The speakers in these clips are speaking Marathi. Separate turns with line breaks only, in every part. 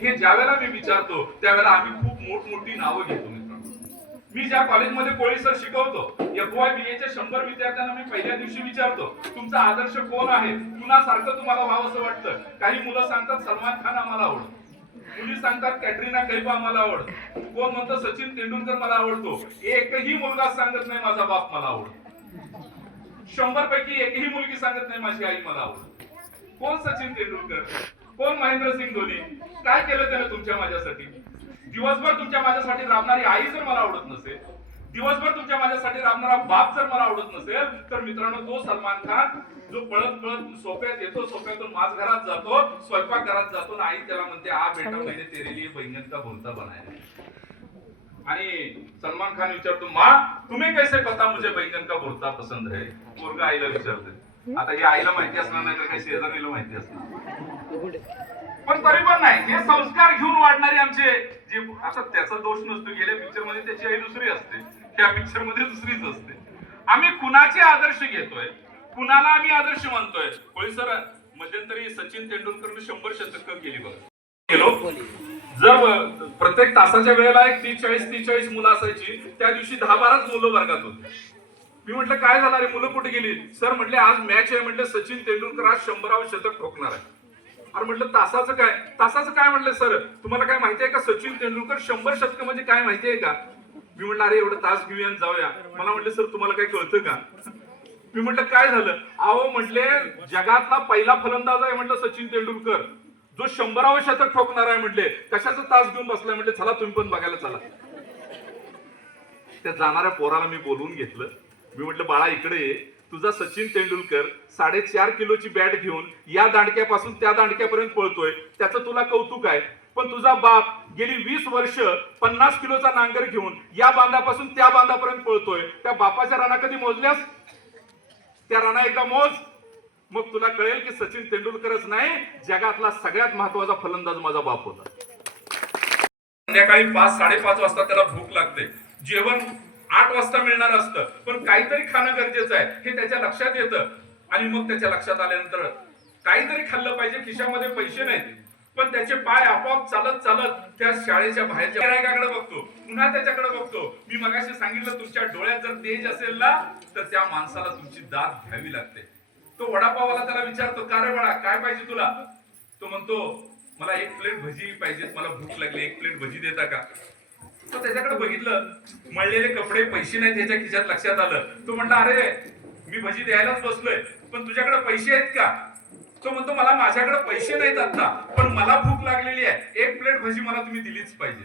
हे ज्या वेळेला मी विचारतो त्यावेळेला आम्ही खूप मोठमोठी नावं घेतो मित्रांनो. मी ज्या कॉलेजमध्ये कोळी सर शिकवतो एफ वाय बी एच्या शंभर विद्यार्थ्यांना मी पहिल्या दिवशी विचारतो तुमचा आदर्श कोण आहे? कुणासारखं तुम्हाला व्हावं असं वाटतं? काही मुलं सांगतात सलमान खान आम्हाला आवडतो. मुली सांगतात कॅटरीना कैफ आम्हाला आवडतो. कोण म्हणतो सचिन तेंडुलकर मला आवडतो. एकही मुलगा सांगत नाही माझा बाप मला आवडतो. शंभर पैकी एकही मुलगी सांगत नाही माझी आई मला आवडतो. कोण सचिन तेंडुलकर? कोण महेंद्र सिंग धोनी? काय केलं त्याने तुमच्या माझ्यासाठी? दिवसभर तुमच्या माझ्यासाठी राबणारी आई जर मला आवडत नसेल दिवसभर तुमच्या माझ्यासाठी राबणारा बाप जर मला आवडत नसेल तर मित्रांनो तो सलमान खान जो पळत पळत सोप्यात येतो सोप्यातून माझ घरात जातो स्वयंपाक घरात जातो आणि आई त्याला म्हणते आ बेटा मैंने तेरे लिए बैंगन का भुर्ता बनाया है." आणि सलमान खान विचारतो माँ तुम्हें कैसे पता मुझे बैंगन का भुर्ता पसंद है? मुलगा आईला विचारते आता हे आईला माहिती असणार नाही तर काही शेजारीला माहिती असणार. पण तरी पण नाही. हे संस्कार घेऊन वाढणारे आमचे जे आता त्याचा दोष नसतो. गेल्या पिक्चरमध्ये त्याची आई दुसरी असते. त्या पिक्चरमध्ये दुसरीच असते. आम्ही कुणाचे आदर्श घेतोय? कुणाला आम्ही आदर्श मानतोय? होळी सर मध्यंतरी सचिन तेंडुलकरने शंभर शतक केली बघा. गेलो जर प्रत्येक तासाच्या वेळेला एक तीस चाळीस तीस चाळीस मुलं असायची त्या दिवशी दहा बाराच मुलं वर्गात होते. मी म्हटलं काय झालं? अरे मुलं कुठे गेली? सर म्हटले आज मॅच आहे. म्हटलं सचिन तेंडुलकर आज शंभरावं शतक ठोकणार आहे. अरे म्हटलं तासाचं काय? तासाचं काय म्हटलं सर? तुम्हाला काय माहिती आहे का सचिन तेंडुलकर शंभर शतक म्हणजे काय माहिती आहे का? मी म्हटलं अरे एवढं तास घेऊया आणि जाऊया. मला म्हटलं सर तुम्हाला काय कळतं का? मी म्हटलं काय झालं? अहो म्हटले जगातला पहिला फलंदाज आहे म्हटलं सचिन तेंडुलकर. जो शंभरावं शतक ठोकणार आहे म्हटले. कशाचा तास घेऊन बसलाय? म्हटले चला तुम्ही पण बघायला चला. त्या जाणाऱ्या पोराला मी बोलवून घेतलं. मी म्हटलं बाळा इकडे ये. तुझा सचिन तेंडुलकर साडेचार किलोची बॅट घेऊन या दांडक्यापासून त्या दांडक्यापर्यंत पळतोय. त्याचं तुला कौतुक आहे. पण तुझा बाप गेली वीस वर्ष पन्नास किलोचा नांगर घेऊन या बांधापासून त्या बांधापर्यंत पळतोय. त्या बापाच्या राणा कधी मोजल्यास? त्या राणा एकदा मोज. मग तुला कळेल की सचिन तेंडुलकरच नाही जगातला सगळ्यात महत्त्वाचा फलंदाज माझा बाप होता. संध्याकाळी पाच साडेपाच वाजता त्याला भूक लागते. जेवण आठ वाजता मिळणार असतं. पण काहीतरी खाणं गरजेचं आहे. हे त्याच्या लक्षात येतं. आणि मग त्याच्या लक्षात आल्यानंतर काहीतरी खाल्लं पाहिजे. खिशामध्ये पैसे नाहीत. पण त्याचे पाय आपोआप चालत चालत त्या शाळेच्या बाहेरच्या गिऱ्हाईकाकडे बघतो. पुन्हा त्याच्याकडे बघतो. मी मगाशी सांगितलं तुमच्या डोळ्यात जर तेज असेल ना तर त्या माणसाला तुमची दाद घ्यावी लागते. तो वडापावाला त्याला विचारतो का रे बाळा काय पाहिजे तुला? तो म्हणतो मला एक प्लेट भजी पाहिजे. मला भूक लागली. एक प्लेट भजी देता का? तो त्याच्याकडे बघितलं मळलेले कपडे पैसे नाही त्याच्या खिशात लक्षात आलं. तो म्हणला अरे मी भजी द्यायलाच बसलोय पण तुझ्याकडे पैसे आहेत का? तो म्हणतो मला माझ्याकडे पैसे नाहीत आता पण मला भूक लागलेली आहे. एक प्लेट भजी मला तुम्ही दिलीच पाहिजे.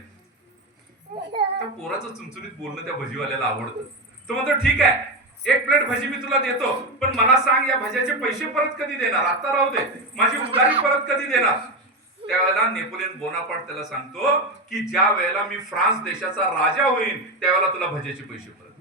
त्या पोराचं चुमचुमीत बोलणं त्या भजीवाल्याला आवडतं. तो म्हणतो ठीक आहे एक प्लेट भजी मी तुला देतो पण मला सांग या भज्याचे पैसे परत कधी देणार? आता राहू दे माझी उधारी परत कधी देणार? त्यावेळेला नेपोलियन बोनापार्ट त्याला सांगतो की ज्या वेळेला मी फ्रान्स देशाचा राजा होईन त्यावेळेला तुला भजेचे पैसे परत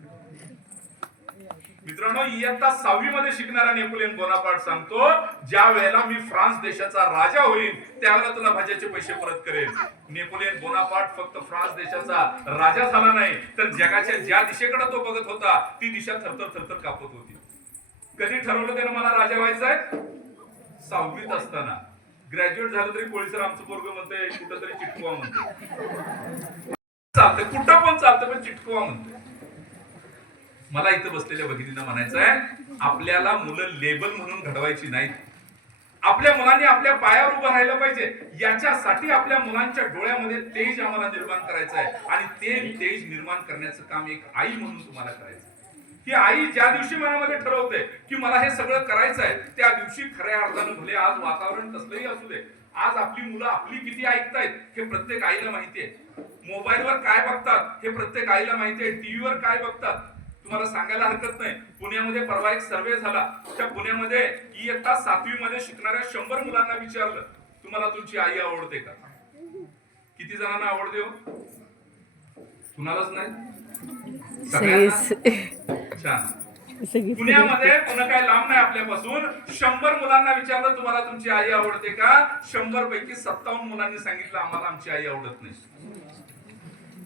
मित्रांनो इयत्ता सहावी मध्ये शिकणारा नेपोलियन बोनापार्ट सांगतो ज्या वेळेला मी फ्रान्स देशाचा राजा होईन त्यावेळेला तुला भाज्याचे पैसे परत करेन. नेपोलियन बोनापार्ट फक्त फ्रान्स देशाचा राजा झाला नाही तर जगाच्या ज्या दिशेकडे तो बघत होता ती दिशा थरथर थरथर कापत होती. कधी ठरवलं त्यानं मला राजा व्हायचंय? सहावीत असताना. ग्रॅज्युएट झालं तरी कोळीसर आमचं पोरग म्हणतंय कुठंतरी चिटकवा म्हणते चालतंय कुठं पण चालतं पण चिटकवा म्हणते मला इथं बसलेल्या भगिनींना म्हणायचं आहे आपल्याला मुलं लेबल म्हणून घडवायची नाहीत. आपल्या मुलांनी आपल्या पायावर उभं राहिलं पाहिजे. याच्यासाठी आपल्या मुलांच्या डोळ्यामध्ये तेज आम्हाला निर्माण करायचं आहे. आणि ते तेज निर्माण करण्याचं काम एक आई म्हणून तुम्हाला करायचं ही आई ज्या दिवशी मनामध्ये ठरवते की मला हे सगळं करायचं आहे त्या दिवशी खऱ्या अर्थानं भले आज वातावरण कसलंही असू दे आज आपली मुलं आपली किती ऐकतायत हे प्रत्येक आईला माहितीये. मोबाईलवर काय बघतात हे प्रत्येक आईला माहितीये टीव्हीवर काय बघतात तुम्हाला सांगायला हरकत नाही. पुण्यामध्ये परवा एक सर्वे झाला. त्या पुण्यामध्ये इयत्ता सातवी मध्ये शिकणाऱ्या शंभर मुलांना विचारलं तुम्हाला तुमची आई आवडते का? किती जणांना आवडते हो? कुणालाच नाही सगळ्यांना?
सगळेच
छान
सगळी
पुण्यामध्ये पुन्हा काय लांब नाही आपल्यापासून. शंभर मुलांना विचारलं तुम्हाला तुमची आई आवडते का? शंभर पैकी सत्तावन्न मुलांनी सांगितलं आम्हाला आमची आई आवडत नाही.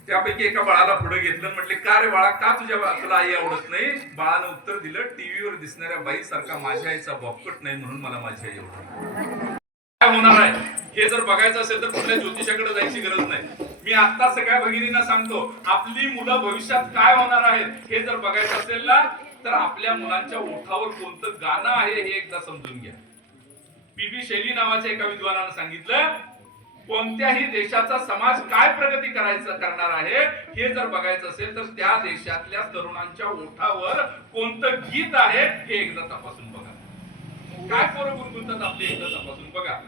त्यापैकी एका बाळाला पुढे घेतलं म्हटले का रे बाळा का तुझ्या तुला आई आवडत नाही? बाळानं उत्तर दिलं टीव्हीवर दिसणाऱ्या बाई सारखा माझ्या आईचा बॉपकट नाही म्हणून मला माझी आई आवडत नाही." काय होणार आहे? हे जर बघायचं असेल तर कुठल्या ज्योतिषाकडे जायची गरज नाही. मी आता सगळ्या भगिनींना सांगतो आपली मुलं भविष्यात काय होणार आहेत हे जर बघायचं असेल ना तर आपल्या मुलांच्या ओठावर कोणतं गाणं आहे हे एकदा समजून घ्या. पीबी शैली नावाच्या एका विद्वानानं सांगितलं कोणत्याही देशाचा समाज काय प्रगती करायचं करणार आहे हे जर बघायचं असेल तर त्या देशातल्या तरुणांच्या ओठावर कोणतं गीत आहे हे एकदा तपासून बघा. काय पोरं गुणगुणतात आपले एकदा तपासून बघा.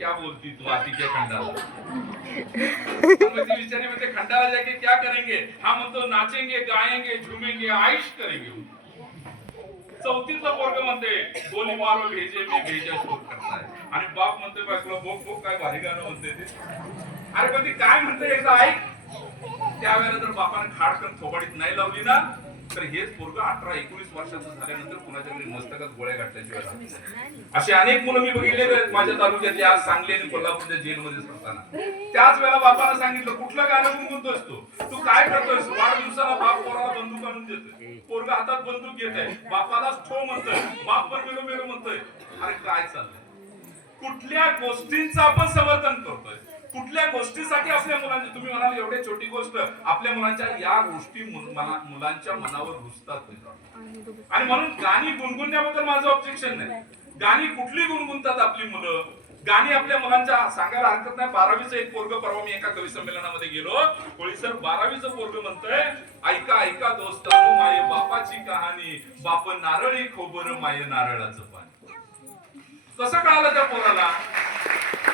क्या बोलती तू आती क्या खंडाला मग ती बिचारी म्हणते खंडाला जाके क्या करेंगे? हा म्हणतो नाचेंगे गाएंगे झुमेंगे आयुष करेंगे चौथीतलं पोरग म्हणते गोली मारो भेजे मी भेजा शोध करताय आणि बाप म्हणते तुला बोक बोक काय भारी गाणं म्हणते ते। अरे पण ती काय म्हणते एकदा ऐक। त्यावेळेला जर बापाने खाडकन थोबाडीत नाही लावली ना तर हेच पोरग अठरा एकोणीस वर्षाचं झाल्यानंतर कुणाच्या तरी मस्तकात गोळ्या घातल्याशिवाय. अशी अनेक मुलं मी बघितलेले आहेत माझ्या तालुक्यातली आज सांगली आणि कोल्हापूरच्या जेलमध्ये असताना. त्याच वेळेला बापानं सांगितलं कुठलं गाणं गुणगुणतोस तू? तू काय करतोयस? वाढदिवसाला बाप पोराला बंदूक आणून देतोय. पोरग हातात बंदूक घेत आहे. बापाला ठो म्हणतोय. बाप पण मेलो मेलो म्हणतोय. अरे काय चाललंय? कुठल्या गोष्टींचं आपण समर्थन करतोय? कुठल्या गोष्टीसाठी आपल्या मुलांची? तुम्ही म्हणाल एवढे छोटी गोष्ट. आपल्या मुलांच्या या गोष्टी मुलांच्या मनावर रुजतात आणि म्हणून गाणी गुणगुणण्याबद्दल माझं ऑब्जेक्शन नाही. गाणी कुठली गुणगुणतात आपली मुलं? गाणी आपल्या मुलांच्या सांगायला हरकत नाही. बारावीचं एक पोरग परवा मी एका कवी संमेलनामध्ये गेलो. कोळी सर बारावीचं पोरग म्हणतोय ऐका ऐका दोस्त माये बापाची कहाणी. बाप नारळी खोबर माये नारळाचं पाणी. कसं कळालं त्या पोराला?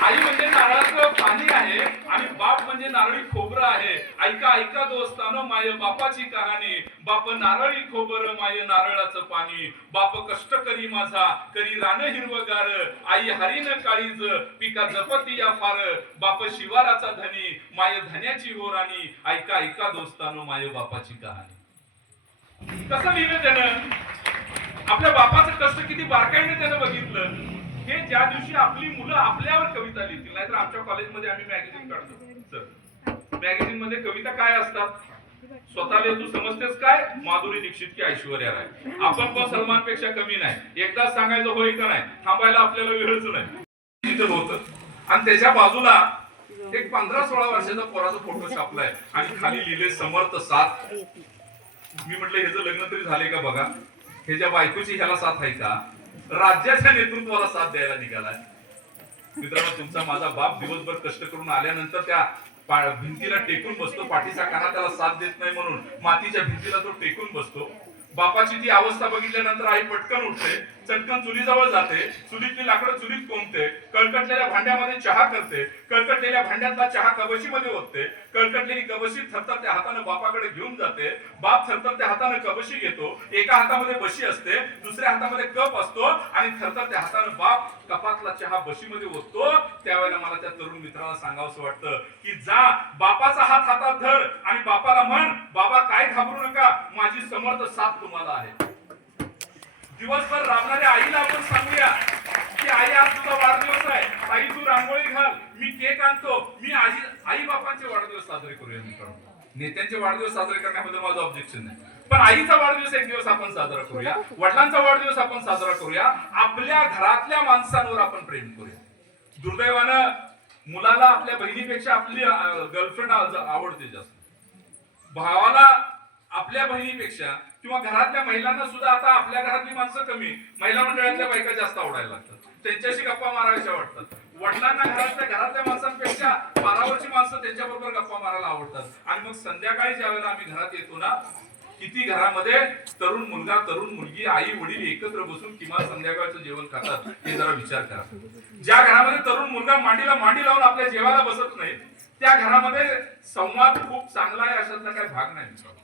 आई म्हणजे नारळाचं पाणी आहे आणि बाप म्हणजे नारळी खोबरं आहे. ऐका ऐका दोस्तानो माय बापाची कहाणी. बाप नारळी खोबर माय नारळाचं पाणी. बाप कष्ट करी माझा करी रान हिरवगार. आई हरीन काळीज पिका जपती या फार बाप शिवाराचा धनी माय धन्याची होराणी ऐका ऐका दोस्तानो माय बापाची कहाणी. कसं लिहिलं त्यानं? आपल्या बापाचं कष्ट किती बारकाईने त्यानं बघितलं. हे ज्या दिवशी आपली मुलं आपल्यावर कविता लिहितील नाहीतर आमच्या कॉलेजमध्ये आम्ही मॅगझिन काढतो. मॅगझिनमध्ये कविता काय असतात? स्वतःला तू समजतेस काय? माधुरी दीक्षित की ऐश्वर्या राय. आपण पण सलमानपेक्षा कमी नाही. एकदाच सांगायचं होय का नाही? थांबायला आपल्याला वेळच नाही. होतं. आणि त्याच्या बाजूला एक पंधरा सोळा वर्षाचा पोराचा फोटो छापलाय. आणि खाली लिहिले समर्थ साथ मी म्हटलं ह्याचं लग्न तरी झाले का बघा? ह्याच्या बायकोची ह्याला साथ आहे का? राज्याच्या नेतृत्वाला साथ द्यायला निघालाय मित्रांनो तुमचा माझा बाप दिवसभर कष्ट करून आल्यानंतर त्या भिंतीला टेकून बसतो. पाठीचा काना त्याला साथ देत नाही म्हणून मातीच्या भिंतीला तो टेकून बसतो. बापाची ती अवस्था बघितल्यानंतर आई पटकन उठते. चटकन चुलीजवळ जाते चुलीतली लाकडं चुलीत कोंबते कळकटलेल्या भांड्यामध्ये चहा करते कळकटलेल्या भांड्यातला चहा कबशीमध्ये ओतते कळकटलेली कबशी थरथरत्या हाताने बापाकडे घेऊन जाते बाप थरथरत्या हाताने कबशी घेतो एका हातामध्ये बशी असते दुसऱ्या हातामध्ये कप असतो आणि थरथरत्या हाताने बाप कपातला चहा बशीमध्ये ओततो. त्यावेळेला मला त्या तरुण मित्राला सांगावंसं वाटतं की जा बापाचा हात हातात धर आणि बापाला म्हण बाबा काय घाबरू नका माझी समर्थ साथ तुम्हाला आहे. दिवसभर राबणाऱ्या आईला आपण सांगूया की आई आज तुझा वाढदिवस आहे. आई तू रांगोळी घाल. मी केक आणतो. मी आजी आई बापांचे वाढदिवस साजरे करूया मित्रांनो. नेत्यांचे वाढदिवस साजरे करण्याबद्दल माझं ऑब्जेक्शन नाही. पण आईचा वाढदिवस एक दिवस आपण साजरा करूया. वडिलांचा वाढदिवस आपण साजरा करूया. आपल्या घरातल्या माणसांवर आपण प्रेम करूया. दुर्दैवानं मुलाला आपल्या बहिणीपेक्षा आपली गर्लफ्रेंड आवडते जास्त. भावाला आपल्या बहिणीपेक्षा किंवा घरातल्या महिलांना सुद्धा आता आपल्या घरातली माणसं कमी महिला मंडळातल्या बायका जास्त आवडायला लागतात. त्यांच्याशी गप्पा मारायच्या वाटतात. वडिलांना घरातल्या घरातल्या माणसांपेक्षा पारावरची माणसं त्यांच्याबरोबर गप्पा मारायला आवडतात. आणि मग संध्याकाळी ज्या वेळेला आम्ही घरात येतो ना किती घरामध्ये तरुण मुलगा तरुण मुलगी आई वडील एकत्र बसून किमान संध्याकाळचं जेवण खातात हे जरा विचार करा. ज्या घरामध्ये तरुण मुलगा मांडीला मांडी लावून आपल्या जेवायला बसत नाही त्या घरामध्ये संवाद खूप चांगला आहे अशातला काही भाग नाही. मित्रांनो.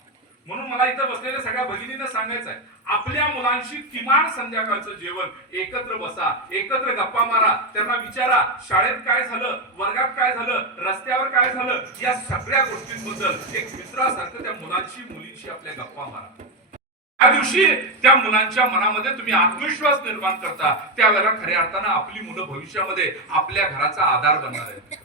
म्हणून मला इथं बसलेल्या सगळ्या भगिनींना सांगायचं आहे आपल्या मुलांशी किमान संध्याकाळचं जेवण एकत्र बसा एकत्र गप्पा मारा त्यांना विचारा शाळेत काय झालं वर्गात काय झालं रस्त्यावर काय झालं या सगळ्या गोष्टींबद्दल एक मित्रासारखं त्या मुलांशी मुलींशी आपल्या गप्पा मारा. त्या दिवशी त्या मुलांच्या मनामध्ये तुम्ही आत्मविश्वास निर्माण करता त्यावेळेला खऱ्या अर्थानं आपली मुलं भविष्यामध्ये आपल्या घराचा आधार बनणार आहेत.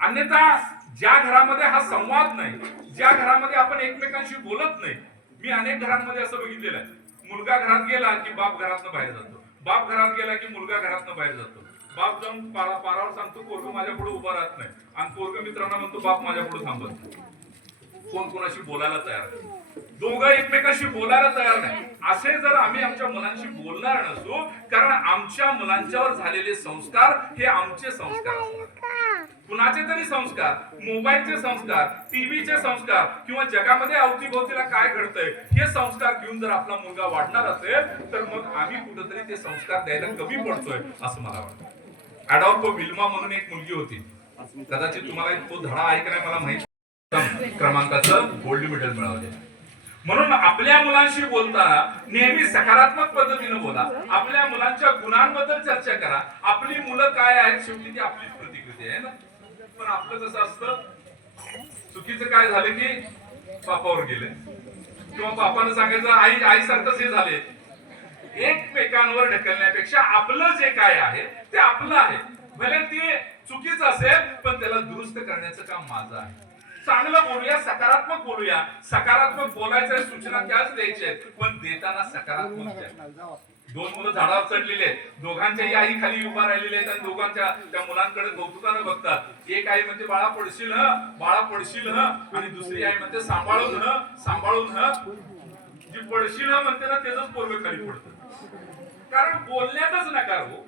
अन्यथा ज्या घरामध्ये हा संवाद नाही ज्या घरामध्ये आपण एकमेकांशी बोलत नाही मी अनेक घरांमध्ये असं बघितलेलं आहे. मुलगा घरात गेला की बाप घरातनं बाहेर जातो. बाप घरात गेला की मुलगा घरातनं बाहेर जातो. बाप जाऊन पारा पारावर सांगतो पोरग माझ्या पुढे उभा राहत नाही. आणि पोरग मित्रांना म्हणतो बाप माझ्या पुढे थांबत नाही. कोण कोणाशी बोलायला तयार नाही. दोघं एकमेकाशी बोलायला तयार नाही. असे जर आम्ही आमच्या मुलांशी बोलणार नसू कारण आमच्या मुलांच्यावर झालेले संस्कार हे आमचे संस्कार. असणार कुणाचे तरी संस्कार मोबाईलचे संस्कार टीव्हीचे संस्कार किंवा जगामध्ये अवतीभोवतीला काय घडतंय हे संस्कार घेऊन जर आपला मुलगा वाढणार असेल तर मग आम्ही कुठेतरी ते संस्कार द्यायला कमी पडतोय असं मला वाटतं. अडॉल्फो विल्मा म्हणून एक मुलगी होती. कदाचित तुम्हाला तो धडा आहे का नाही मला माहीत क्रमांकाचं गोल्ड मेडल मिळाले. म्हणून आपल्या मुलांशी बोलताना नेहमी सकारात्मक पद्धतीने बोला. आपल्या मुलांच्या गुणांबद्दल चर्चा करा. आपली मुलं काय आहेत शेवटी ती आपलीच प्रतिकृती आहे ना? पण आपलं जसं असतं चुकीचं काय झालं की पापावर गेले. किंवा पापानं सांगायचं आई आई सारखंच हे झाले एकमेकांवर ढकलण्यापेक्षा आपलं जे काय आहे ते आपलं आहे. भले ते चुकीचं असेल पण त्याला दुरुस्त करण्याचं काम माझं आहे. चांगलं बोलूया सकारात्मक बोलूया. सकारात्मक बोलायच्या सूचना त्याच द्यायच्या आहेत पण देताना सकारात्मक दोन मुलं झाडावर चढलेले आहेत. दोघांच्याही आई खाली उभा राहिलेले आहेत आणि दोघांच्या त्या मुलांकडे कौतुकानं बघतात. एक आई म्हणते बाळा पडशील ह? बाळा पडशील ह? आणि दुसरी आई म्हणते सांभाळून ह? सांभाळून ह? जी पडशील ह म्हणते ना त्याच पोरग खाली पडतं. कारण बोलण्यातच नकार हो.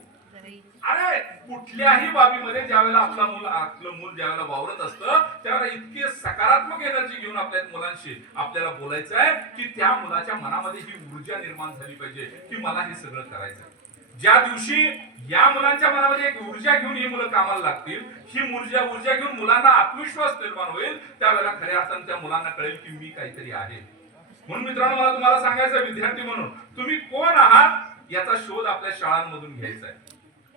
अरे कुठल्याही बाबीमध्ये ज्यावेळेला आपला मुल आपलं मूल ज्यावेळेला वावरत असतं त्यावेळेला इतके सकारात्मक एनर्जी घेऊन आपल्या मुलांशी आपल्याला बोलायचं आहे की त्या मुलाच्या मनामध्ये ही ऊर्जा निर्माण झाली पाहिजे की मला हे सगळं करायचं ज्या दिवशी या मुलांच्या मनामध्ये एक ऊर्जा घेऊन ही मुलं कामाला लागतील ही ऊर्जा ऊर्जा घेऊन मुलांना आत्मविश्वास निर्माण होईल त्यावेळेला खऱ्या अर्थाने त्या मुलांना कळेल की मी काहीतरी आहे. म्हणून मित्रांनो मला तुम्हाला सांगायचं विद्यार्थी म्हणून तुम्ही कोण आहात याचा शोध आपल्या शाळांमधून घ्यायचा आहे.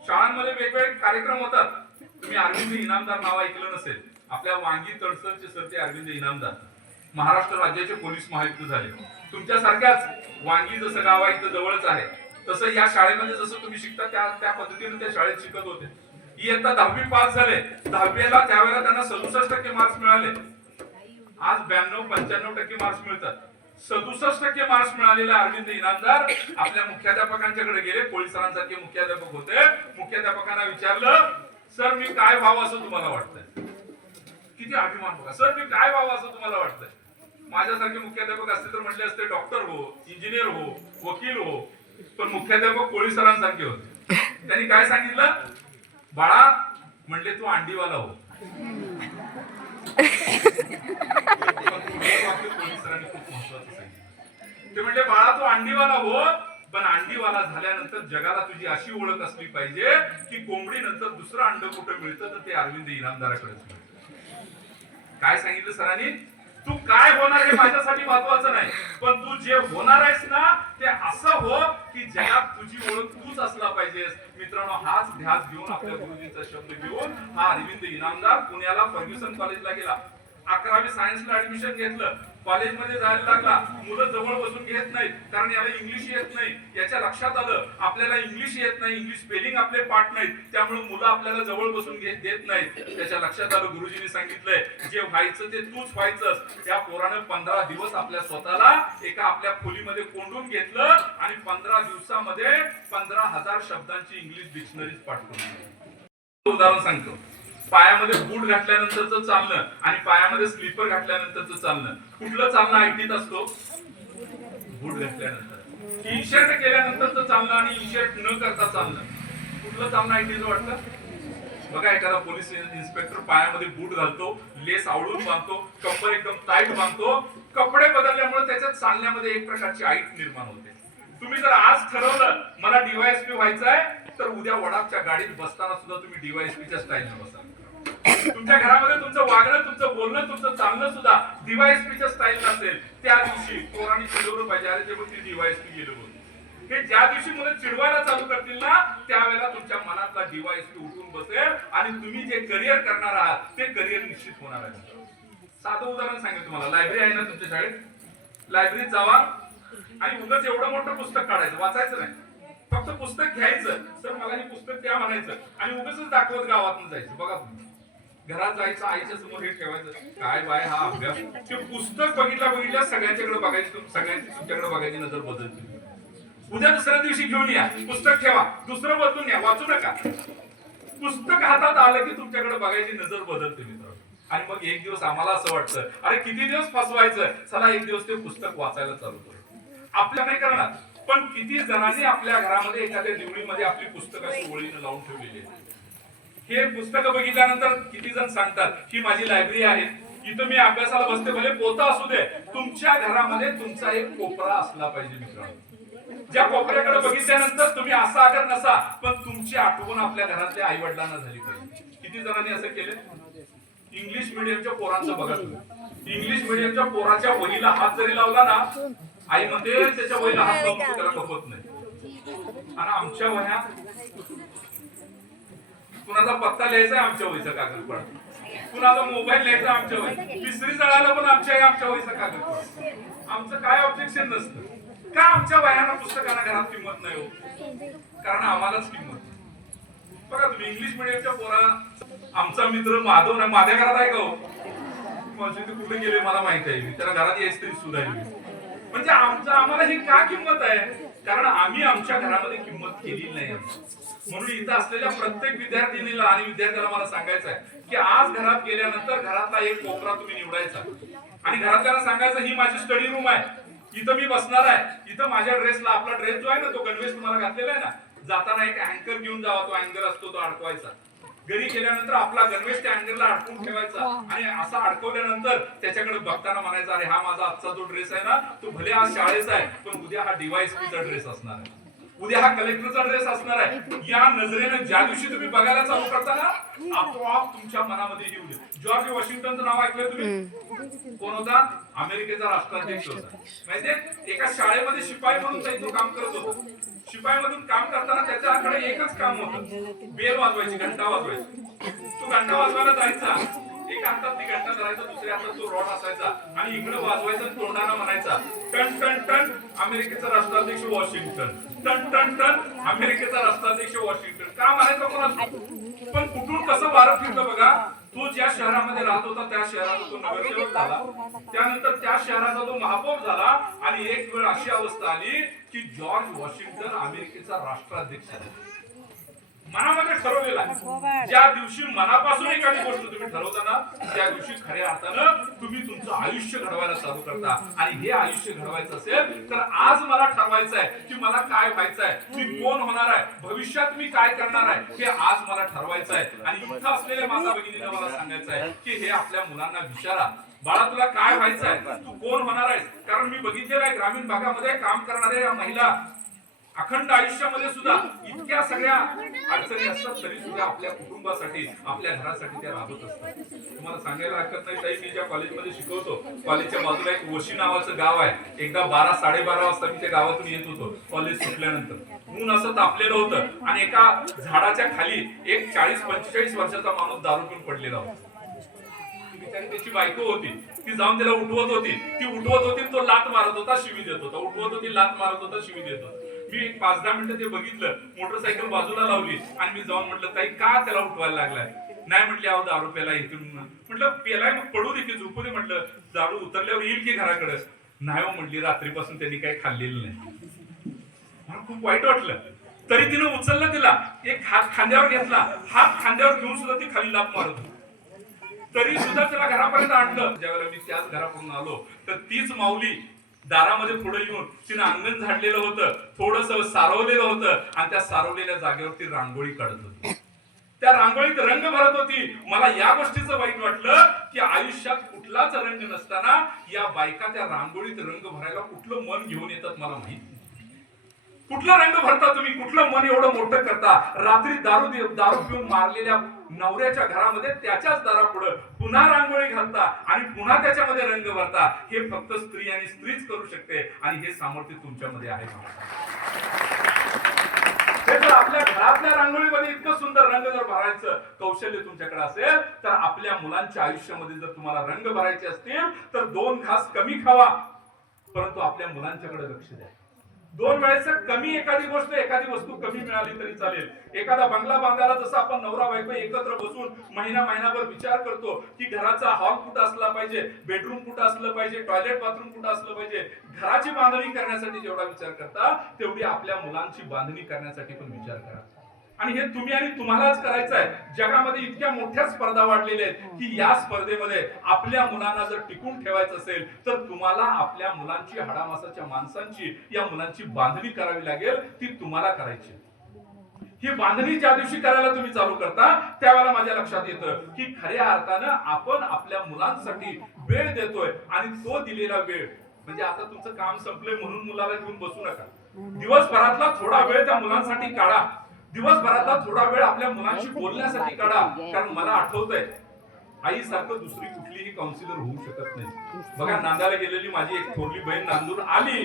शाळांमध्ये वेगवेगळे कार्यक्रम होतात. तुम्ही अरविंद इनामदार नाव ऐकलं नसेल. आपल्या वांगी तडसरचे सर ते अरविंद इनामदार. महाराष्ट्र राज्याचे पोलीस महायुक्त झाले. तुमच्यासारख्याच वांगी जसं गाव आहे इथं जवळच आहे. तसं या शाळेमध्ये जसं तुम्ही शिकता त्या त्या पद्धतीने त्या शाळेत शिकत होते. इयत्ता दहावी पास झाले. दहावीला त्यावेळेला त्यांना सदुसष्ट टक्के मार्क्स मिळाले. आज ब्याण्णव पंच्याण्णव टक्के मार्क्स मिळतात. सदुसष्ट टक्के मार्क्स मिळालेले अरविंद इनामदार आपल्या मुख्याध्यापकांच्याकडे गेले पोलीस सरांसारखे मुख्याध्यापक होते. मुख्याध्यापकांना विचारलं सर मी काय व्हावं असं तुम्हाला वाटतंय? किती अभिमान बघा सर मी काय व्हावं असं तुम्हाला वाटतंय? माझ्यासारखे मुख्याध्यापक असते तर म्हटले असते डॉक्टर हो इंजिनियर हो वकील हो पण मुख्याध्यापक पोलीस सरांसारखे होते. त्यांनी काय सांगितलं? बाळा म्हणले तू अंडीवाला हो. ते म्हणजे बाळा तू अंडीवाला हो पण अंडीवाला झाल्यानंतर जगाला तुझी अशी ओळख असली पाहिजे की कोंबडी नंतर दुसरं अंड कुठं मिळतं तर ते अरविंद इनामदाराकडेच मिळतं काय सांगितलं सरांनी? तू काय होणार हे माझ्यासाठी महत्वाचं नाही पण तू जे होणार आहेस ना ते असं हो की जगात तुझी ओळख तूच असला पाहिजेस. मित्रांनो हाच ध्यास घेऊन आपल्या गुरुजींचा शब्द घेऊन हा अरविंद इनामदार पुण्याला फर्ग्युसन कॉलेजला गेला. अकरावी सायन्सला ऍडमिशन घेतलं. कॉलेजमध्ये जायला लागला मुलं जवळ बसून घेत नाहीत कारण याला इंग्लिश येत नाही. याच्या लक्षात आलं आपल्याला इंग्लिश येत नाही इंग्लिश स्पेलिंग आपले पाठ नाहीत. त्यामुळे मुलं आपल्याला जवळ बसून घेत देत नाहीत. त्याच्या लक्षात आलं गुरुजींनी सांगितलंय जे व्हायचं ते तूच व्हायचंस त्या पोरानं पंधरा दिवस आपल्या स्वतःला एका आपल्या खोलीमध्ये कोंडून घेतलं आणि पंधरा दिवसामध्ये पंधरा हजार शब्दांची इंग्लिश डिक्शनरीज पाठवली. उदाहरण सांगतो. पायामध्ये बूट घातल्यानंतरच चालणं आणि पायामध्ये स्लीपर घातल्यानंतरच चालणं. कुठलं चालणं आयटीत असतो? बूट घातल्यानंतर. टी शर्ट केल्यानंतरच चालणं आणि टी शर्ट न करता चालणं. कुठलं चालणं आयटीचं वाटतं? बघा एखादा पोलीस इन्स्पेक्टर पायामध्ये बूट घालतो लेस आवडून बांधतो कंबर एकदम टाईट बांधतो. कपडे बदलल्यामुळे त्याच्यात चालण्यामध्ये एक प्रकारची आईट निर्माण होते. तुम्ही जर आज ठरवलं मला डीवायएसपी व्हायचं आहे तर उद्या वडापच्या गाडीत बसताना सुद्धा तुम्ही डीवायएसपीच्या स्टाईलने बसा. तुमच्या घरामध्ये तुमचं वागणं तुमचं बोलणं तुमचं चालणं सुद्धा डीवायएसपीच्या स्टाईल असेल त्या दिवशी पोरांनी चिडवलं पाहिजे. अरे ते बघ ती डीवायएसपी गेलो हे ज्या दिवशी मुलं चिडवायला चालू करतील ना त्यावेळेला तुमच्या मनातला डीवायएसपी उठून बसेल आणि तुम्ही जे करिअर करणार आहात ते करिअर निश्चित होणार आहे. साधं उदाहरण सांगेल तुम्हाला. लायब्ररी आहे ना तुमच्या शाळेत? लायब्ररीत जावा आणि उगाच एवढं मोठं पुस्तक काढायचं वाचायचं नाही. फक्त पुस्तक घ्यायचं. सर मला हे पुस्तक द्या म्हणायचं. आणि उगाच दाखवत गावातून जायचं. बघा तुम्ही. घरात जायचं आईच्या समोर हे ठेवायचं. काय बाय हा अभ्यास. ते पुस्तक बघितल्या बघितल्या सगळ्यांच्याकडे बघायची सगळ्यांची तुमच्याकडे बघायची नजर बदलते. उद्या दुसऱ्या दिवशी घेऊन या. पुस्तक ठेवा. दुसरं बदलून या. वाचू नका. पुस्तक हातात आलं की तुमच्याकडे बघायची नजर बदलते मित्र आणि मग एक दिवस आम्हाला असं वाटतं अरे किती दिवस फसवायचं? चला एक दिवस ते पुस्तक वाचायला चालू करू. आपल्या नाही करणार. पण किती जणांनी आपल्या घरामध्ये एखाद्या निवडीमध्ये आपली पुस्तकाची ओळीनं लावून ठेवलेली आहे हे पुस्तक बघितल्यानंतर किती जण सांगतात ही माझी लायब्ररी आहे. इथं मी अभ्यासाला बसते भले पोता असू दे तुमच्या घरामध्ये तुमचा एक कोपरा असला पाहिजे मित्रांनो. ज्या कोपऱ्याकडे बघितल्यानंतर तुम्ही असा अगर नसा पण तुमची आठवण आपल्या घरातल्या आई वडिलांना झाली पाहिजे. किती जणांनी असं केलं? इंग्लिश मिडियमच्या पोरांचं बघा इंग्लिश मिडियमच्या पोराच्या वहीला हात जरी लावला ना आई म्हणते त्याच्या वहीला हात लावून त्याला खपत नाही. आणि आमच्या वह्या कुणाचा पत्ता लिहायचा आमच्या होईचा कागद पण कुणाचा मोबाईल लिहायचा आमच्या वही विसरी जळाला पण आमच्या आमच्या होईचा कागद आमचं काय ऑब्जेक्शन नसतं. का आमच्या वह्यांना पुस्तकांना घरात किंमत नाही हो? कारण आम्हालाच किंमत परत बघा तुम्ही इंग्लिश मिडियमच्या पोरा आमचा मित्र माधव ना माझ्या घरात आहे का हो? माझे ते कुठे गेले मला माहीत आहे. त्याला घरात यायच तरी सुद्धा म्हणजे आमचं आम्हाला ही का किंमत आहे? कारण आम्ही आमच्या घरामध्ये किंमत केली नाही. म्हणून इथं असलेल्या प्रत्येक विद्यार्थिनीला आणि विद्यार्थ्याला मला सांगायचं आहे की आज घरात गेल्यानंतर घरातला एक कोपरा तुम्ही निवडायचा. आणि घरातल्याला सांगायचं ही माझी स्टडी रूम आहे. इथं मी बसणार आहे. इथं माझ्या ड्रेसला आपला ड्रेस जो आहे ना तो गणवेश तुम्हाला घातलेला आहे ना जाताना एक अँकर घेऊन जावा तो अँकर असतो तो अडकवायचा. घरी गेल्यानंतर आपला गणवेश त्या अँगरला अडकून ठेवायचा. आणि असा अडकवल्यानंतर त्याच्याकडे बघताना म्हणायचा अरे हा माझा आजचा जो ड्रेस आहे ना तो भले आज शाळेचा आहे पण उद्या हा डीवायसपीचा ड्रेस असणार आहे. उद्या हा कलेक्टरचा ड्रेस असणार आहे. या नजरेनं ज्या दिवशी तुम्ही बघायला चालू करता ना आपोआप तुमच्या मनामध्ये येऊ दे जॉर्ज वॉशिंग्टनचं नाव ऐकलं तुम्ही? कोण होता? अमेरिकेचा राष्ट्राध्यक्ष होता. माहितीये? एका शाळेमध्ये शिपाई म्हणून तो काम करत होतो. शिपाई मधून काम करताना त्याच्याकडे एकच काम होतं. बेल वाजवायची घंटा वाजवायची. तो घंटा वाजवायला जायचा. एक हातात ती घंटा धरायचा दुसऱ्या हातात तो रॉड असायचा. आणि इकडे वाजवायचा तोंडाला म्हणायचा टन टन टन अमेरिकेचा राष्ट्राध्यक्ष वॉशिंग्टन. टन टन टन अमेरिकेचा राष्ट्राध्यक्ष वॉशिंग्टन. का म्हणायचं कोणाला? पण कुठून कसं भारत फिरलं बघा? तो ज्या शहरामध्ये राहत होता त्या शहराचा तो नगरसेवक झाला. त्यानंतर त्या शहराचा तो महापौर झाला आणि एक वेळ अशी अवस्था आली की जॉर्ज वॉशिंग्टन अमेरिकेचा राष्ट्राध्यक्ष झाला. मनामध्ये ठरवलेला आहे. ज्या दिवशी मनापासून एखादी गोष्ट तुम्ही ठरवता ना त्या दिवशी खऱ्या अर्थानं तुम्ही तुमचं आयुष्य घडवायला चालू करता. आणि हे आयुष्य घडवायचं असेल तर आज मला ठरवायचं आहे की मला काय व्हायचं आहे मी कोण होणार आहे भविष्यात मी काय करणार आहे हे आज मला ठरवायचं आहे आणि इथं असलेल्या माता भगिनीला मला सांगायचं आहे की हे आपल्या मुलांना विचारा. बाळा तुला काय व्हायचं आहे तू कोण होणार आहेस? कारण मी बघितलेलं आहे ग्रामीण भागामध्ये काम करणाऱ्या या महिला अखंड आयुष्यामध्ये सुद्धा इतक्या सगळ्या अडचणी असतात तरी सुद्धा आपल्या कुटुंबासाठी आपल्या घरासाठी त्या राबत असतात. तुम्हाला सांगायला हरकत नाही ताई मी ज्या कॉलेजमध्ये शिकवतो कॉलेजच्या बाजूला एक वशी नावाचं गाव आहे. एकदा बारा साडेबारा वाजता मी त्या गावातून येत होतो कॉलेज सुटल्यानंतर. ऊन असं तापलेलं होतं आणि एका झाडाच्या खाली एक चाळीस पंचेचाळीस वर्षाचा माणूस दारू पिऊन पडलेला होता. त्याची बायको होती. ती जाऊन त्याला उठवत होती. ती उठवत होती तो लात मारत होता शिवी देत होता. उठवत होती लात मारत होता शिवी देत होता. मी एक पाच दहा मिनिटं ते बघितलं मोटरसायकल बाजूला लावली आणि मी जाऊन म्हटलं ताई का त्याला उठवायला लागलाय? नाही म्हटले अहो दारू प्याला इथून म्हटलं पेलाय मग पडू दे की झोपू दे म्हटलं दारू उतरल्यावर येईल की घराकडे? नाही हो म्हटली रात्रीपासून त्यांनी काही खाल्लेलं नाही. मला खूप वाईट वाटलं. तरी तिनं उचललं तिला एक हात खांद्यावर घेतला. हात खांद्यावर घेऊन सुद्धा ती खाली लाभ मारत तरी सुद्धा तिला घरापर्यंत आणलं. ज्यावेळेला मी त्याच घराकडून आलो तर तीच माऊली दारामध्ये पुढे येऊन तिनं अंगण झाडलेलं होतं थोडस सारवलेलं होतं आणि त्या सारवलेल्या जागेवरती रांगोळी काढत होती. त्या रांगोळीत रंग भरत होती. मला या गोष्टीचं वाईट वाटलं की आयुष्यात कुठलाच रंग नसताना या बायका त्या रांगोळीत रंग भरायला कुठलं मन घेऊन येतात मला माहीत कुठला रंग भरता तुम्ही? कुठलं मन एवढं मोठं करता? रात्री दारू दे- दारू पिऊन मारलेल्या नवऱ्याच्या घरामध्ये त्याच्याच दारापुढं पुन्हा रांगोळी घालता आणि पुन्हा त्याच्यामध्ये रंग भरता. हे फक्त स्त्री आणि स्त्रीच करू शकते आणि हे सामर्थ्य तुमच्यामध्ये आहे. हे जर आपल्या घरातल्या रांगोळीमध्ये इतकं सुंदर रंग जर भरायचं कौशल्य तुमच्याकडे असेल तर आपल्या मुलांच्या आयुष्यामध्ये जर तुम्हाला रंग भरायचे असतील तर दोन घास कमी खावा. परंतु आपल्या मुलांच्याकडे लक्ष द्या. दोन वेळेस कमी एखादी गोष्ट एखादी वस्तू कमी मिळाली तरी चालेल. एखादा बंगला बांधायला जसं आपण नवरा बायको एकत्र बसून महिना महिनाभर विचार करतो की घराचा हॉल कुठं असला पाहिजे बेडरूम कुठं असलं पाहिजे टॉयलेट बाथरूम कुठं असलं पाहिजे घराची बांधणी करण्यासाठी जेवढा विचार करता तेवढी आपल्या मुलांची बांधणी करण्यासाठी पण विचार करा. आणि हे तुम्ही आणि तुम्हालाच करायचं आहे. जगामध्ये इतक्या मोठ्या स्पर्धा वाढलेल्या आहेत की या स्पर्धेमध्ये आपल्या मुलांना जर टिकून ठेवायचं असेल तर तुम्हाला आपल्या मुलांची हाडामासाच्या माणसांची या मुलांची बांधणी करावी लागेल ती तुम्हाला करायची. ही बांधणी ज्या दिवशी करायला तुम्ही चालू करता त्यावेळेला माझ्या लक्षात येतं की खऱ्या अर्थानं आपण आपल्या मुलांसाठी वेळ देतोय आणि तो दिलेला वेळ म्हणजे आता तुमचं काम संपलंय म्हणून मुलाला घेऊन बसू नका. दिवसभरातला थोडा वेळ त्या मुलांसाठी काढा. दिवसभरातला थोडा वेळ आपल्या मुलांशी बोलण्यासाठी काढा कारण मला आठवतंय आई सारखं दुसरी कुठलीही काउन्सिलर होऊ शकत नाही. बघा नांदायला गेलेली माझी एक थोरली बहीण नांदून आली.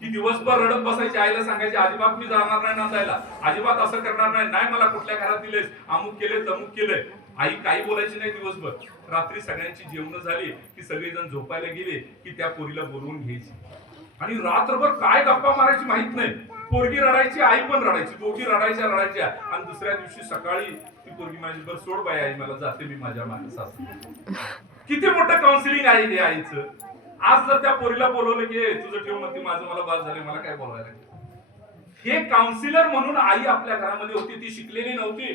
की दिवसभर रडत बसायची आईला सांगायची अजिबात मी जाणार नाही नांदायला. अजिबात असं करणार नाही. नाही मला कुठल्या घरात दिलेस. अमुक केले तमुक केले. आई काही बोलायची नाही दिवसभर. रात्री सगळ्यांची जेवण झाली की सगळेजण झोपायला गेले की त्या पोरीला बोलवून घ्यायची. आणि रात्रभर काय गप्पा मारायची माहीत नाही. पोरगी रडायची आई पण रडायची दोघी रडायच्या रडायच्या. आणि दुसऱ्या दिवशी सकाळी ती पोरगी माझी बर सोड बाई आई मला जाते मी माझ्या माझ्या सासू किती मोठं काउन्सिलिंग आहे हे आईचं. आज जर त्या पोरीला बोलवलं की तुझं ठेव म्हणते माझं मला बाद झाले मला काय बोलायला? हे काउन्सिलर म्हणून आई आपल्या घरामध्ये होती ती शिकलेली नव्हती.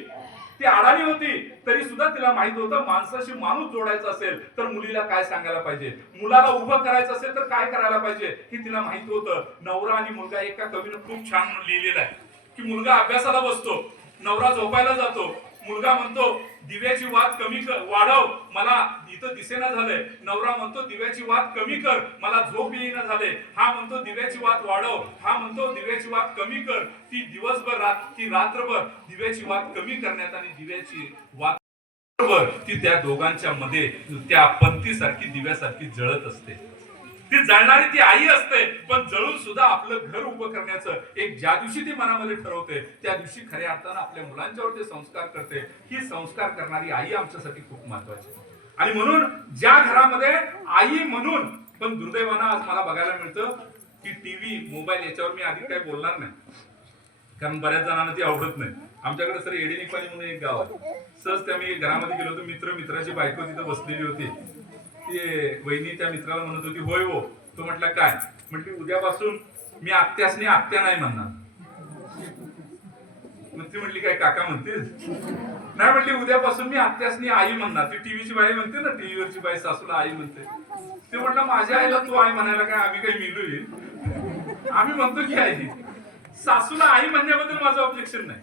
ती अडाणी होती तरी सुद्धा तिला माहीत होतं माणसाशी माणूस जोडायचा असेल तर मुलीला काय सांगायला पाहिजे? मुलाला उभं करायचं असेल तर काय करायला पाहिजे? हे तिला माहीत होतं. नवरा आणि मुलगा एका कवीनं खूप छान लिहिलेलं आहे. की मुलगा अभ्यासाला बसतो नवरा झोपायला जातो मुलगा म्हणतो दिव्याची वाद कमी कर वाढव मला इथं दिसेना झालंय. नवरा म्हणतो दिव्याची वाद कमी कर मला झोप येईना झाले हा म्हणतो दिव्याची वाद वाढव. हा म्हणतो दिव्याची वाद कमी कर. ती दिवसभर रात ती रात्रभर दिव्याची वाद कमी करण्यात आणि दिव्याची वाद ती त्या दोघांच्या मध्ये त्या पंथीसारखी दिव्यासारखी जळत असते. ती जळणारी ती आई असते पण जळून सुद्धा आपलं घर उभं करण्याचं एक ज्या दिवशी ती मनामध्ये ठरवते त्या दिवशी खऱ्या अर्थानं आपल्या मुलांच्यावर ते संस्कार करते. ही संस्कार करणारी आई आमच्यासाठी खूप महत्वाची आणि म्हणून ज्या घरामध्ये आई म्हणून पण दुर्दैवानं आज मला बघायला मिळतं की टीव्ही मोबाईल याच्यावर मी आधी काही बोलणार नाही. कारण बऱ्याच जणांना ती आवडत नाही. आमच्याकडे सर एडेनिपाणी म्हणून एक गाव आहे. सहज त्या मी घरामध्ये गेलो होतो मित्र मित्राची बायको तिथं बसलेली होती. ते वहिनी त्या मित्राला म्हणत होती होय हो. तो म्हटला काय? म्हटली उद्यापासून मी आत्यासनी आत्या नाही म्हणणार. मग ती म्हटली काय काका म्हणतेस नाही म्हटली उद्यापासून मी आत्यासनी आई म्हणणार. ती टीव्हीची बाई म्हणते ना टीव्हीवरची बाई सासूला आई म्हणते. ते म्हटलं माझ्या आईला तू आई म्हणायला काय आम्ही काही मिळलोय आम्ही म्हणतो की आई. सासूला आई म्हणण्याबद्दल माझं ऑब्जेक्शन नाही.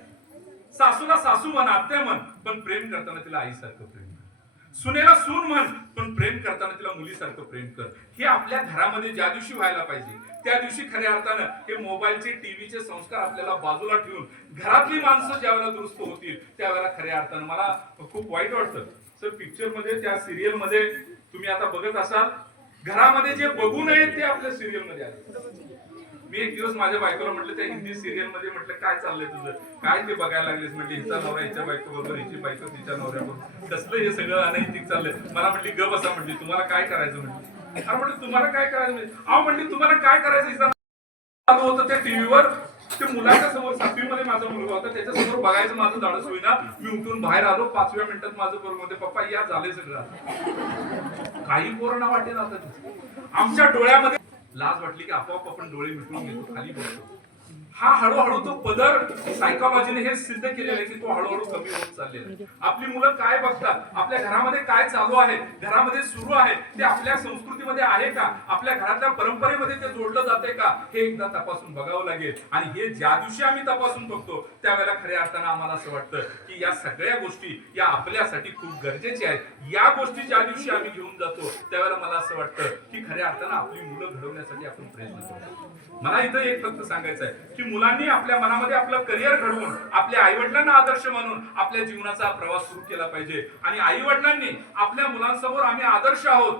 सासूला सासू म्हण आत्या म्हण पण प्रेम करताना तिला आईसारखं प्रेम. सुनेला सून म्हण पण प्रेम करताना तिला मुलीसारखं प्रेम कर. हे आपल्या घरामध्ये ज्या दिवशी व्हायला पाहिजे त्या दिवशी खऱ्या अर्थानं हे मोबाईलचे टीव्हीचे संस्कार आपल्याला बाजूला ठेवून घरातली माणसं ज्या वेळेला दुरुस्त होतील त्यावेळेला खऱ्या अर्थानं मला खूप वाईट वाटतं. सर पिक्चरमध्ये त्या सिरियलमध्ये तुम्ही आता बघत असाल घरामध्ये जे बघू नये ते आपल्या सिरियलमध्ये आले. मी एक दिवस माझ्या बायकोला म्हटलं त्या हिंदी सिरियलमध्ये म्हटलं काय चाललंय तुझं? काय ते बघायला लागलीस? म्हणजे हिचा नवरा हिच्या बायको बरोबर हिची बायको तिच्या नवऱ्याबरोबर. कसलं हे सगळं अनैतिक चाललंय? मला म्हटली गप असा म्हटली. तुम्हाला काय करायचं? म्हटली. अरे म्हटलं तुम्हाला काय करायचं? म्हणजे अहो म्हटली तुम्हाला काय करायचं? हिचा चालू होतं त्या टीव्हीवर. ते मुलाच्या समोर सातवीमध्ये माझा मुलगा होता. त्याच्यासमोर बघायचं माझं धाडस होईना. मी उठून बाहेर आलो. पाचव्या मिनिटात माझं बरोबर होते पप्पा या झाले सगळं काही कोरोना वाटेल आता आमच्या डोळ्यामध्ये लाज वाटली की आपोआप आपण डोळे मिटून घेतो खाली बसतो. हा हळूहळू तो पदर सायकोलॉजीने हे सिद्ध केलेलं आहे की तो हळूहळू कमी होत चाललेला आहे. आपली मुलं काय बघतात? आपल्या घरामध्ये काय चालू आहे? घरामध्ये सुरू आहे? ते आपल्या संस्कृतीमध्ये आहे का? आपल्या घरातल्या परंपरेमध्ये ते जोडलं जाते का? हे एकदा तपासून बघावं लागेल. आणि हे ज्या दिवशी आम्ही तपासून बघतो त्यावेळेला खऱ्या अर्थानं आम्हाला असं वाटतं की या सगळ्या गोष्टी या आपल्यासाठी खूप गरजेच्या आहेत. या गोष्टी ज्या दिवशी आम्ही घेऊन जातो त्यावेळेला मला असं वाटतं की खऱ्या अर्थानं आपली मुलं घडवण्यासाठी आपण प्रयत्न करतो. मला इथं एक फक्त सांगायचं आहे की मुलांनी आपल्या मनामध्ये आपलं करिअर घडवून आपल्या आई वडिलांना आदर्श मानून आपल्या जीवनाचा प्रवास सुरू केला पाहिजे. आणि आई वडिलांनी आपल्या मुलांसमोर आम्ही आदर्श आहोत.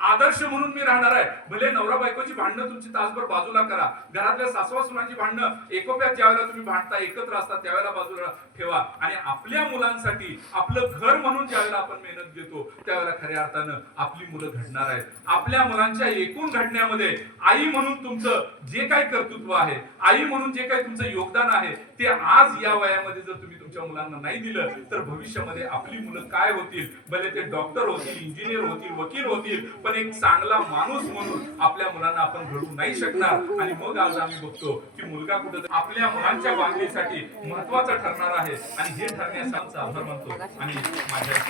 आदर्श म्हणून मी राहणार आहे. भले नवरा बायकोची भांडणं तुमची तासभर बाजूला करा. घरातल्या सासवा सुनाची भांडणं एकोप्यात ज्यावेळेला तुम्ही भांडता एकत्र असता त्यावेळेला बाजूला ठेवा. आणि आपल्या मुलांसाठी आपलं घर म्हणून ज्यावेळेला आपण मेहनत घेतो त्यावेळेला खऱ्या अर्थानं आपली मुलं घडणार आहेत. आपल्या मुलांच्या एकूण घडण्यामध्ये आई म्हणून तुमचं जे काही कर्तृत्व आहे आई म्हणून जे काही तुमचं योगदान आहे ते आज या वयामध्ये जर तुम्ही तुमच्या मुलांना नाही दिलं तर भविष्यामध्ये आपली मुलं काय होतील? भले ते डॉक्टर होतील इंजिनियर होतील वकील होतील पण एक चांगला माणूस म्हणून आपल्या मुलांना आपण घडू नाही शकणार. आणि मग आज आम्ही बघतो की मुलगा कुठं आपल्या मुलांच्या वागणीसाठी महत्त्वाचा ठरणार आहे. आणि हे ठरण्याचा आमचा आभार मानतो. आणि माझ्या